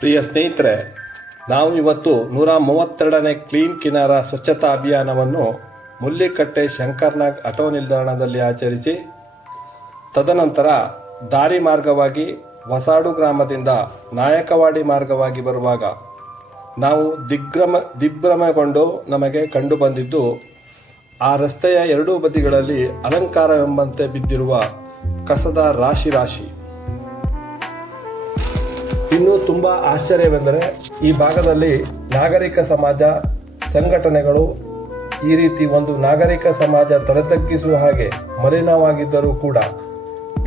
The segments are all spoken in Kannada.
ಪ್ರಿಯ ಸ್ನೇಹಿತರೆ, ನಾವು ಇವತ್ತು 132ನೇ ಕ್ಲೀನ್ ಕಿನಾರ ಸ್ವಚ್ಛತಾ ಅಭಿಯಾನವನ್ನು ಮುಲ್ಲಿಕಟ್ಟೆ ಶಂಕರ್ನಾಗ್ ಆಟೋ ನಿಲ್ದಾಣದಲ್ಲಿ ಆಚರಿಸಿ, ತದನಂತರ ದಾರಿ ಮಾರ್ಗವಾಗಿ ಹೊಸಾಡು ಗ್ರಾಮದಿಂದ ನಾಯಕವಾಡಿ ಮಾರ್ಗವಾಗಿ ಬರುವಾಗ ನಾವು ದಿಗ್ಭ್ರಮೆಗೊಂಡು ನಮಗೆ ಕಂಡು ಬಂದಿದ್ದು, ಆ ರಸ್ತೆಯ ಎರಡೂ ಬದಿಗಳಲ್ಲಿ ಅಲಂಕಾರವೆಂಬಂತೆ ಬಿದ್ದಿರುವ ಕಸದ ರಾಶಿ ರಾಶಿ. ಇನ್ನೂ ತುಂಬ ಆಶ್ಚರ್ಯವೆಂದರೆ, ಈ ಭಾಗದಲ್ಲಿ ನಾಗರಿಕ ಸಮಾಜ ಸಂಘಟನೆಗಳು ಈ ರೀತಿ ಒಂದು ನಾಗರಿಕ ಸಮಾಜ ತಲೆತಗ್ಗಿಸುವ ಹಾಗೆ ಮಲಿನವಾಗಿದ್ದರೂ ಕೂಡ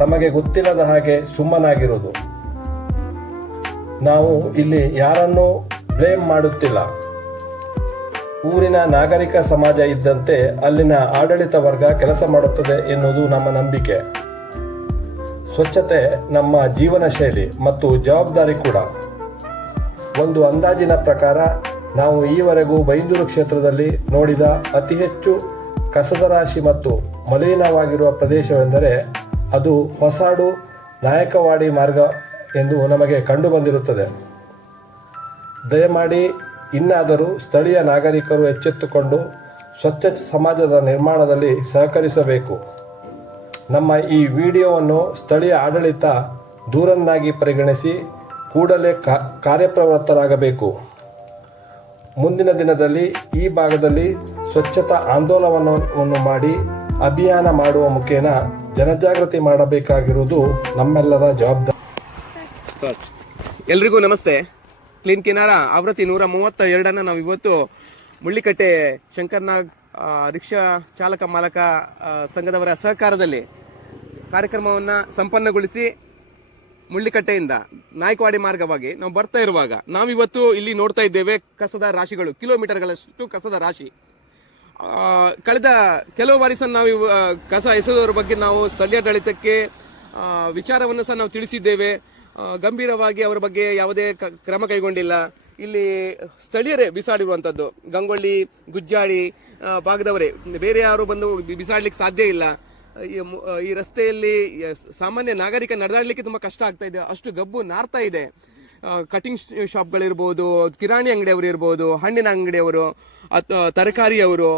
ತಮಗೆ ಗೊತ್ತಿಲ್ಲದ ಹಾಗೆ ಸುಮ್ಮನಾಗಿರುವುದು. ನಾವು ಇಲ್ಲಿ ಯಾರನ್ನೂ ಬ್ಲೇಮ್ ಮಾಡುತ್ತಿಲ್ಲ. ಊರಿನ ನಾಗರಿಕ ಸಮಾಜ ಇದ್ದಂತೆ ಅಲ್ಲಿನ ಆಡಳಿತ ವರ್ಗ ಕೆಲಸ ಮಾಡುತ್ತದೆ ಎನ್ನುವುದು ನಮ್ಮ ನಂಬಿಕೆ. ಸ್ವಚ್ಛತೆ ನಮ್ಮ ಜೀವನ ಶೈಲಿ ಮತ್ತು ಜವಾಬ್ದಾರಿ ಕೂಡ. ಒಂದು ಅಂದಾಜಿನ ಪ್ರಕಾರ ನಾವು ಈವರೆಗೂ ಬೈಂದೂರು ಕ್ಷೇತ್ರದಲ್ಲಿ ನೋಡಿದ ಅತಿ ಹೆಚ್ಚು ಕಸದ ರಾಶಿ ಮತ್ತು ಮಲಿನವಾಗಿರುವ ಪ್ರದೇಶವೆಂದರೆ ಅದು ಹೊಸಾಡು ನಾಯಕವಾಡಿ ಮಾರ್ಗ ಎಂದು ನಮಗೆ ಕಂಡು ಬಂದಿರುತ್ತದೆ. ದಯಮಾಡಿ ಇನ್ನಾದರೂ ಸ್ಥಳೀಯ ನಾಗರಿಕರು ಎಚ್ಚೆತ್ತುಕೊಂಡು ಸ್ವಚ್ಛ ಸಮಾಜದ ನಿರ್ಮಾಣದಲ್ಲಿ ಸಹಕರಿಸಬೇಕು. ನಮ್ಮ ಈ ವಿಡಿಯೋವನ್ನು ಸ್ಥಳೀಯ ಆಡಳಿತ ದೂರನ್ನಾಗಿ ಪರಿಗಣಿಸಿ ಕೂಡಲೇ ಕಾರ್ಯಪ್ರವೃತ್ತರಾಗಬೇಕು. ಮುಂದಿನ ದಿನದಲ್ಲಿ ಈ ಭಾಗದಲ್ಲಿ ಸ್ವಚ್ಛತಾ ಆಂದೋಲನವನ್ನು ಮಾಡಿ ಅಭಿಯಾನ ಮಾಡುವ ಮುಖೇನ ಜನಜಾಗೃತಿ ಮಾಡಬೇಕಾಗಿರುವುದು ನಮ್ಮೆಲ್ಲರ ಜವಾಬ್ದಾರಿ. ಎಲ್ರಿಗೂ ನಮಸ್ತೆ. ಕ್ಲೀನ್ ಕಿನಾರ ಆವೃತ್ತಿ 132 ನಾವು ಇವತ್ತು ಮುಳ್ಳಿಕಟ್ಟೆ ಶಂಕರ್ನಾಗ್ ರಿಕ್ಷಾ ಚಾಲಕ ಮಾಲಕ ಸಂಘದವರ ಸಹಕಾರದಲ್ಲಿ ಕಾರ್ಯಕ್ರಮವನ್ನು ಸಂಪನ್ನಗೊಳಿಸಿ ಮುಳ್ಳಿಕಟ್ಟೆಯಿಂದ ನಾಯಕವಾಡಿ ಮಾರ್ಗವಾಗಿ ನಾವು ಬರ್ತಾ ಇರುವಾಗ ನಾವಿವತ್ತು ಇಲ್ಲಿ ನೋಡ್ತಾ ಇದ್ದೇವೆ ಕಸದ ರಾಶಿಗಳು, ಕಿಲೋಮೀಟರ್ಗಳಷ್ಟು ಕಸದ ರಾಶಿ. ಕಳೆದ ಕೆಲವು ಬಾರಿ ಸಹ ನಾವು ಕಸ ಎಸೆಯುವುದರ ಬಗ್ಗೆ ನಾವು ಸ್ಥಳೀಯ ಆಡಳಿತಕ್ಕೆ ವಿಚಾರವನ್ನು ಸಹ ನಾವು ತಿಳಿಸಿದ್ದೇವೆ. ಗಂಭೀರವಾಗಿ ಅವರ ಬಗ್ಗೆ ಯಾವುದೇ ಕ್ರಮ ಕೈಗೊಂಡಿಲ್ಲ. ಇಲ್ಲಿ ಸ್ಥಳೀಯರೇ ಬಿಸಾಡಿರುವಂಥದ್ದು, ಗಂಗೊಳ್ಳಿ ಗುಜ್ಜಾಡಿ ಭಾಗದವರೇ, ಬೇರೆ ಯಾರು ಬಂದು ಬಿಸಾಡ್ಲಿಕ್ಕೆ ಸಾಧ್ಯ ಇಲ್ಲ. ಈ ರಸ್ತೆಯಲ್ಲಿ ಸಾಮಾನ್ಯ ನಾಗರಿಕ ನಡೆದಾಡಲಿಕ್ಕೆ ತುಂಬಾ ಕಷ್ಟ ಆಗ್ತಾ ಇದೆ. ಅಷ್ಟು ಗಬ್ಬು ನಾರ್ತಾ ಇದೆ. ಕಟಿಂಗ್ ಶಾಪ್ಗಳಿರ್ಬೋದು, ಕಿರಾಣಿ ಅಂಗಡಿಯವರು ಇರ್ಬೋದು, ಹಣ್ಣಿನ ಅಂಗಡಿಯವರು, ತರಕಾರಿಯವರು,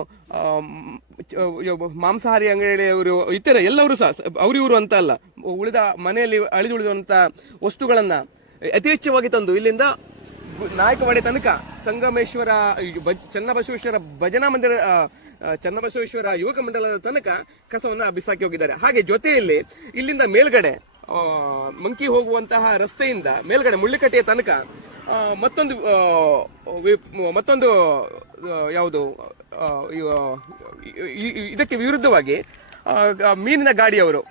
ಮಾಂಸಾಹಾರಿ ಅಂಗಡಿಯವರು, ಇತರ ಎಲ್ಲವರು ಸಹ ಅವರಿವರು ಅಂತ ಅಲ್ಲ, ಉಳಿದ ಮನೆಯಲ್ಲಿ ಅಳಿದುಳಿದಂತ ವಸ್ತುಗಳನ್ನ ಯಥೇಚ್ಛವಾಗಿ ತಂದು ಇಲ್ಲಿಂದ ನಾಯಕವಾಡಿ ತನಕ ಸಂಗಮೇಶ್ವರ ಚನ್ನಬಸವೇಶ್ವರ ಭಜನಾ ಮಂದಿರ, ಚನ್ನಬಸವೇಶ್ವರ ಯುವಕ ಮಂಡಲದ ತನಕ ಕಸವನ್ನ ಬಿಸಾಕಿ ಹೋಗಿದ್ದಾರೆ. ಹಾಗೆ ಜೊತೆಯಲ್ಲಿ ಇಲ್ಲಿಂದ ಮೇಲ್ಗಡೆ ಮಂಕಿ ಹೋಗುವಂತಹ ರಸ್ತೆಯಿಂದ ಮೇಲ್ಗಡೆ ಮುಳ್ಳಿಕಟ್ಟೆಯ ತನಕ ಮತ್ತೊಂದು ಯಾವುದು ಇದಕ್ಕೆ ವಿರುದ್ಧವಾಗಿ ಮೀನಿನ ಗಾಡಿಯವರು,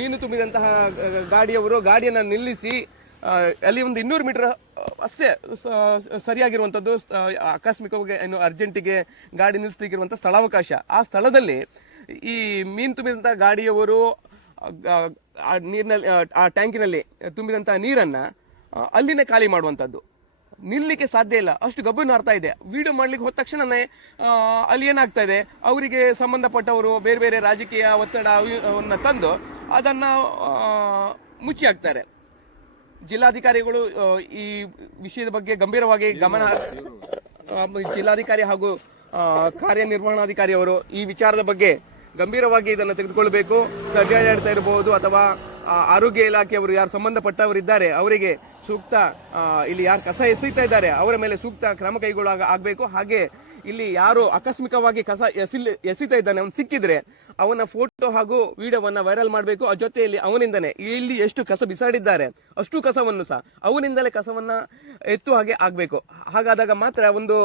ಮೀನು ತುಂಬಿದಂತಹ ಗಾಡಿಯವರು ಗಾಡಿಯನ್ನು ನಿಲ್ಲಿಸಿ ಅಲ್ಲಿ ಒಂದು 200 ಮೀಟರ್ ಅಷ್ಟೇ ಸರಿಯಾಗಿರುವಂಥದ್ದು, ಆಕಸ್ಮಿಕವಾಗಿ ಏನು ಅರ್ಜೆಂಟಿಗೆ ಗಾಡಿ ನಿಲ್ಲಿಸಲಿಕ್ಕಿರುವಂಥ ಸ್ಥಳಾವಕಾಶ. ಆ ಸ್ಥಳದಲ್ಲಿ ಈ ಮೀನು ತುಂಬಿದಂತಹ ಗಾಡಿಯವರು ನೀರಿನಲ್ಲಿ, ಆ ಟ್ಯಾಂಕಿನಲ್ಲಿ ತುಂಬಿದಂತಹ ನೀರನ್ನ ಅಲ್ಲಿನೇ ಖಾಲಿ ಮಾಡುವಂಥದ್ದು. ನಿಲ್ಲಲಿಕ್ಕೆ ಸಾಧ್ಯ ಇಲ್ಲ, ಅಷ್ಟು ಗಬ್ಬು ನಾರ್ತಾ ಇದೆ. ವಿಡಿಯೋ ಮಾಡ್ಲಿಕ್ಕೆ ಹೋದ ತಕ್ಷಣನೇ ಅಲ್ಲಿ ಏನಾಗ್ತಾ ಇದೆ, ಅವರಿಗೆ ಸಂಬಂಧಪಟ್ಟವರು ಬೇರೆ ಬೇರೆ ರಾಜಕೀಯ ಒತ್ತಡವನ್ನು ತಂದು ಅದನ್ನ ಮುಚ್ಚಿ ಹಾಕ್ತಾರೆ. ಜಿಲ್ಲಾಧಿಕಾರಿಗಳು ಈ ವಿಷಯದ ಬಗ್ಗೆ ಗಂಭೀರವಾಗಿ ಗಮನ, ಜಿಲ್ಲಾಧಿಕಾರಿ ಹಾಗೂ ಕಾರ್ಯನಿರ್ವಹಣಾಧಿಕಾರಿ ಅವರು ಈ ವಿಚಾರದ ಬಗ್ಗೆ ಗಂಭೀರವಾಗಿ ಇದನ್ನು ತೆಗೆದುಕೊಳ್ಳಬೇಕು. ಸ್ಥಳೀಯಾಡಳಿತ ಇರಬಹುದು ಅಥವಾ ಆರೋಗ್ಯ ಇಲಾಖೆಯವರು ಯಾರು ಸಂಬಂಧಪಟ್ಟವರಿದ್ದಾರೆ ಅವರಿಗೆ ಸೂಕ್ತ, ಇಲ್ಲಿ ಯಾರು ಕಸ ಎಸೆಯುತ್ತಾ ಇದ್ದಾರೆ ಅವರ ಮೇಲೆ ಸೂಕ್ತ ಕ್ರಮ ಕೈಗೊಳ್ಳಬೇಕು. ಹಾಗೆ ಇಲ್ಲಿ ಯಾರು ಆಕಸ್ಮಿಕವಾಗಿ ಕಸ ಎಸೀತಾ ಇದ್ದಾನೆ ಅವನು ಸಿಕ್ಕಿದ್ರೆ ಅವನ ಫೋಟೋ ಹಾಗೂ ವಿಡಿಯೋವನ್ನ ವೈರಲ್ ಮಾಡಬೇಕು. ಆ ಜೊತೆಯಲ್ಲಿ ಅವನಿಂದನೇ ಇಲ್ಲಿ ಎಷ್ಟು ಕಸ ಬಿಸಾಡಿದ್ದಾರೆ ಅಷ್ಟು ಕಸವನ್ನು ಸಹ ಅವನಿಂದಲೇ ಕಸವನ್ನ ಎತ್ತುವ ಹಾಗೆ ಆಗ್ಬೇಕು. ಹಾಗಾದಾಗ ಮಾತ್ರ ಒಂದು